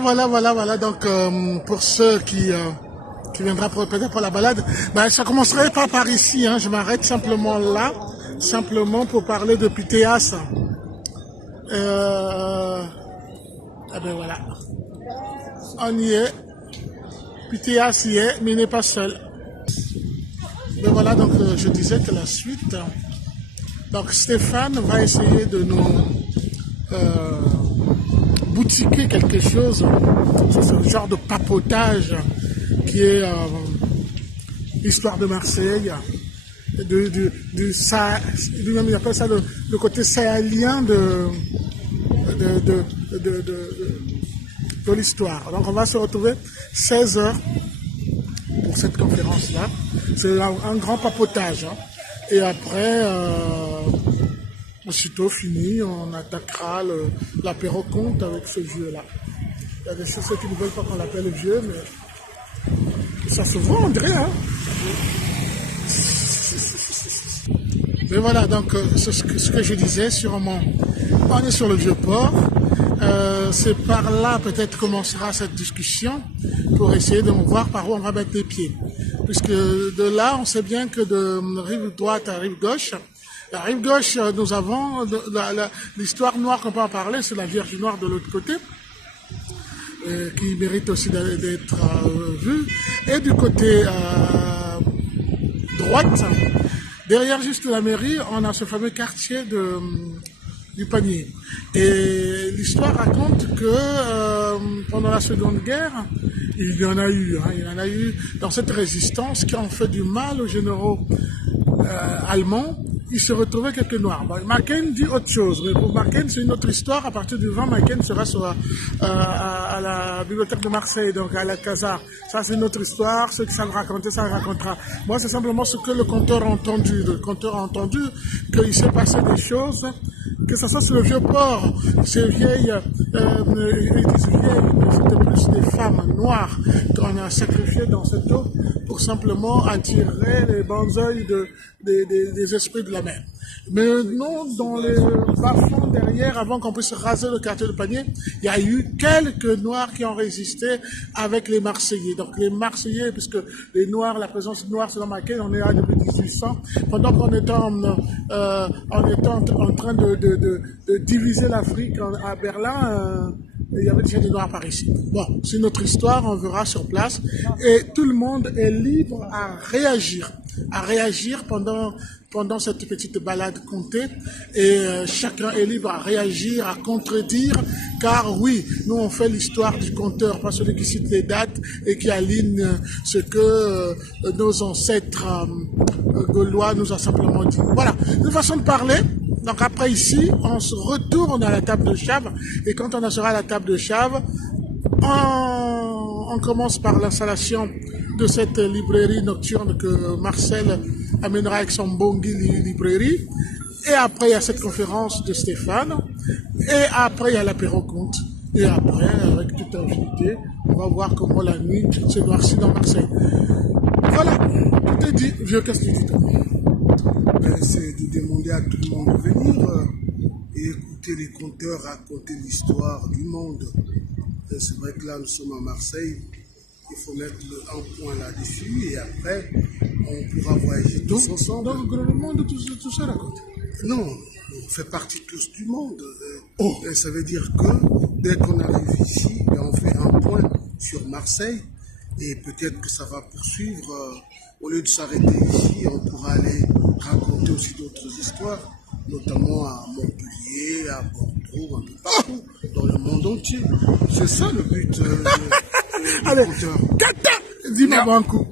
Voilà. Donc, pour ceux qui viendra peut-être pour la balade, ben, ça commencerait pas par ici, hein. Je m'arrête simplement là, simplement pour parler de Pythéas. Eh ben voilà. On y est. Pythéas y est, mais il n'est pas seul. Ben voilà, donc je disais que la suite. Donc Stéphane va essayer de nous boutiquer quelque chose. C'est ce genre de papotage qui est l'histoire de Marseille, lui-même il appelle ça le côté sahélien de l'histoire. Donc on va se retrouver 16 heures pour cette conférence-là. C'est un grand papotage. Hein. Et après, aussitôt fini, on attaquera l'apéro compte avec ce vieux-là. Il y a des choses qui ne veulent pas qu'on l'appelle vieux, mais ça se vend, on dirait. Hein. Mais voilà, donc ce que je disais, sûrement, on est sur le Vieux-Port. C'est par là peut-être commencera cette discussion pour essayer de voir par où on va mettre les pieds. Puisque de là, on sait bien que de rive droite à rive gauche, la rive gauche, nous avons l'histoire noire qu'on peut en parler, c'est la Vierge Noire de l'autre côté, qui mérite aussi d'être vue. Et du côté droite, derrière juste la mairie, on a ce fameux quartier du Panier. Et l'histoire raconte que pendant la Seconde Guerre, il y en a eu dans cette résistance qui ont fait du mal aux généraux allemands. Il se retrouvait quelques noirs. Bon, Macken dit autre chose, mais pour Macken, c'est une autre histoire. À partir du 20, Macken sera à la bibliothèque de Marseille, donc à la Casa. Ça, c'est une autre histoire. Ceux qui savent raconter, ça racontera. Moi, c'est simplement ce que le conteur a entendu. Le conteur a entendu qu'il s'est passé des choses, que ça soit sur le Vieux-Port, ces vieilles, ils disent vieilles, mais c'était plus des femmes noires qu'on a sacrifiées dans cette eau pour simplement attirer les banzeuils des esprits de la mer. Mais non, dans les bas-fonds derrière, avant qu'on puisse raser le quartier de Panier, il y a eu quelques Noirs qui ont résisté avec les Marseillais. Donc les Marseillais, puisque les Noirs, la présence noire selon Macken, on est là depuis 1800, pendant qu'on était en train de diviser l'Afrique à Berlin, il y avait déjà des Noirs par ici. Bon, c'est notre histoire, on verra sur place. Et tout le monde est libre à réagir pendant cette petite balade comptée. Et chacun est libre à réagir, à contredire, car oui, nous on fait l'histoire du conteur, pas celui qui cite les dates et qui aligne ce que nos ancêtres gaulois nous ont simplement dit. Voilà, une façon de parler. Donc après ici, on se retourne à la table de Chave, et quand on sera à la table de Chave, on commence par l'installation de cette librairie nocturne que Marcel amènera avec son Bongi librairie, et après il y a cette conférence de Stéphane, et après il y a l'apéro compte, et après, avec toute infinité, on va voir comment la nuit se noircit dans Marseille. Voilà, tout est dit, vieux Castilito. C'est de demander à tout le monde de venir et écouter les conteurs raconter l'histoire du monde. C'est vrai que là, nous sommes à Marseille, il faut mettre un point là-dessus et après, on pourra voyager tous ensemble. Donc, le monde, tout ça raconte. Non, on fait partie tous du monde. Et ça veut dire que dès qu'on arrive ici, on fait un point sur Marseille et peut-être que ça va poursuivre. Au lieu de s'arrêter ici, on pourra aller raconter aussi d'autres histoires, notamment à Montpellier, à Bordeaux, un peu partout, dans le monde entier. C'est ça le but. Allez, Kata, dis-moi un coup.